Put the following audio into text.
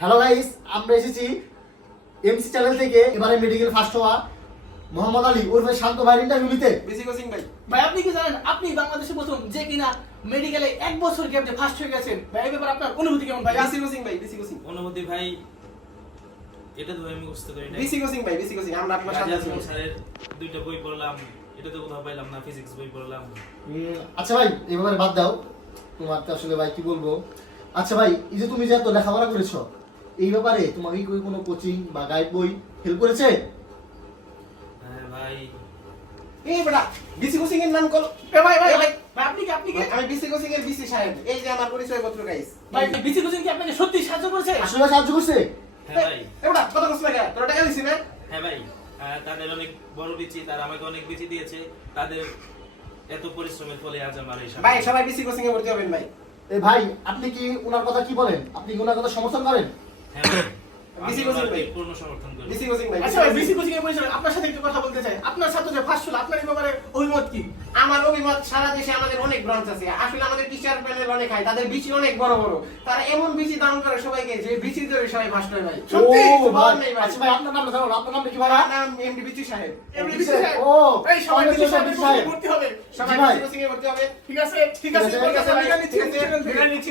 Hello guys, আমরা এসেছি MC channel থেকে। এবারে মেডিকেল ফার্স্ট হওয়া মোহাম্মদ আলী ওরফে শান্ত ভাইয়ের ইন্টারভিউ নিতে। বিসি কোচিং ভাই। ভাই আপনি কি জানেন আপনি বাংলাদেশে প্রথম যে কিনা মেডিকেলে 1 বছর গ্যাপে ফার্স্ট হয়ে গেছেন? ভাই এই ব্যাপারে আপনার অনুভূতি কেমন ভাই? বিসি কোচিং ভাই, বিসি কোচিং। অনুমতি ভাই, এটা তো আমি বুঝতে পারি না। বিসি কোচিং ভাই, বিসি কোচিং। আমরা আপনার সাথে আছি। স্যারের দুইটা বই পড়লাম, এটা তো কোথাও পাইলাম না। ফিজিক্স বই পড়লাম। আচ্ছা ভাই, এই ব্যাপারে বাদ দাও, তোমার তো আসলে ভাই কি বলবো। আচ্ছা ভাই, এই যে তুমি যে এত লেখাপড়া করেছো, এই ব্যাপারে তোমাকে কি কোনো কোচিং বা গাইড বই হেল্প করেছে? হ্যাঁ ভাই, এই বেটা, বিসি কোচিং এর নাম কল। ভাই ভাই এ ভাই ভাই আপনি কি আমি বিসি কোচিং এর বিসি সাহেব। এই যে আমার পরিচয় পত্র গাইস। ভাই বিসি কোচিং কি আপনাকে সত্যি সাহায্য করেছে? আসলে সাহায্য করছে? হ্যাঁ ভাই, এ বেটা, কত কষ্ট লাগে? তোর টাকা দিছি না? হ্যাঁ ভাই, তাদের অনেক বড় বিচি, তারা আমাকে অনেক বিচি দিয়েছে। তাদের এত পরিশ্রমের ফলে আজ আমার এই ভাই সবাই বিসি কোচিং এ ভর্তি হবেন ভাই। এই ভাই, আপনি কি ওনার কথা কি বলেন? আপনি কি ওনার কথা সমর্থন করেন? হ্যাঁ ভাই, বিসি আমি কোচিং ওনাকে ভাই। পূর্ণ সমর্থন করি। বিসি কোচিং ভাই। আচ্ছা ভাই বিসি কোচিং এর পরিচয় আপনার সাথে একটু কথা বলতে চাই। আপনার ছাত্র যে ফার্স্ট হলো, আপনার এই ব্যাপারে অভিমত কি? আমার অভিমত, সারা দেশে আমাদের অনেক ব্রাঞ্চ আছে। আসলে আমাদের টিচার প্যানেল অনেক হাই, তাদের বিচি অনেক বড় বড়। তারা এমন বিচি দান করে সবাইকে যে বিচি ধরে সবাই ফার্স্ট হয় ভাই। সত্যি ও কিছু বলার ভাই, নেই ভাই। আচ্ছা ভাই, আপনার নামটা জানো? আপনার নামটা কি ভাই? আমার নাম এমডি বিচি সাহেব। এমনি বিসি বিসি সাহেব। সাহেব। ও, এই সবাই বিসি সাহেবের বিসি সাহেব। ভর্তি হবে। সবাই জি ভাই। বিসি কোচিং এ ভর্তি হবে। ঠিক আছে ঠিক আছে ঠিক আছে, বিদায় নিচ্ছি, ঠিক আছে, বিদায় নিচ্ছি।